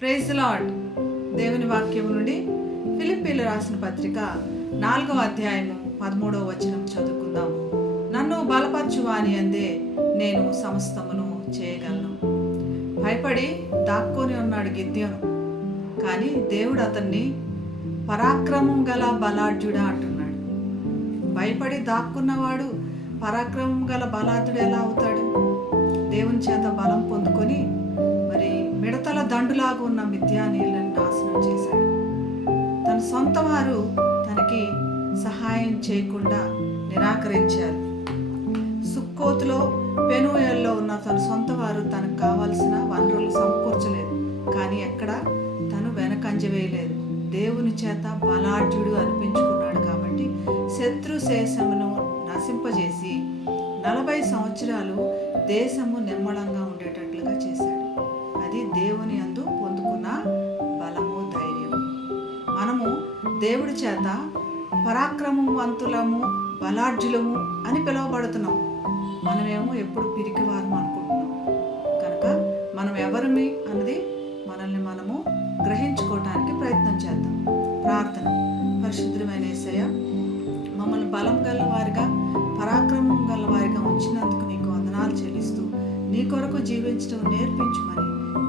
Praise lord దేవుని వాక్యం నుండి ఫిలిప్పీలు రాసిన పత్రిక నాలుగవ అధ్యాయము పదమూడవ వచనం చదువుకుందాం. నన్ను బలపరచువాని అందే నేను సమస్తమును చేయగలను. భయపడి దాక్కొని ఉన్నాడు గిద్యోను. కానీ దేవుడు అతన్ని పరాక్రమం గల బలాఢ్యుడా అంటున్నాడు. భయపడి దాక్కున్నవాడు పరాక్రమం గల బలాఢ్యుడు ఎలా అవుతాడు? దేవుని చేత బలం పొందుకొని దండులాగా ఉన్న మిథ్యానీయులను నాశనం చేశాడు. తన సొంత వారు తనకి సహాయం చేయకుండా నిరాకరించారు. సుక్కోతులో పెనుయల్లో ఉన్న తన సొంత వారు తనకు కావాల్సిన వనరులు సమకూర్చలేదు. కానీ ఎక్కడ తను వెనకంజ వేయలేదు దేవుని చేత బలాఢ్యుడు అనిపించుకున్నాడు కాబట్టి శత్రు శేషమును నశింపజేసి నలభై సంవత్సరాలు దేశము నిర్మలంగా ఉండేటట్లుగా చేశాడు. దేవుని అందు పొందుకున్న బలము ధైర్యం మనము దేవుడి చేత పరాక్రమవంతులము బలార్జులము అని పిలువబడుతున్నాం. మనమేమో ఎప్పుడు పిరికివారం అనుకుంటున్నాం. కనుక మనం ఎవరిమి అన్నది మనల్ని మనము గ్రహించుకోవటానికి ప్రయత్నం చేద్దాం. ప్రార్థన. పరిశుద్ధమైన ఏసయ్య మమ్మల్ని బలం గలవారిగా పరాక్రమం గలవారిగా ఉంచినందుకు నీకు వందనాలు చెల్లిస్తూ నీ కొరకు జీవించడం నేర్పి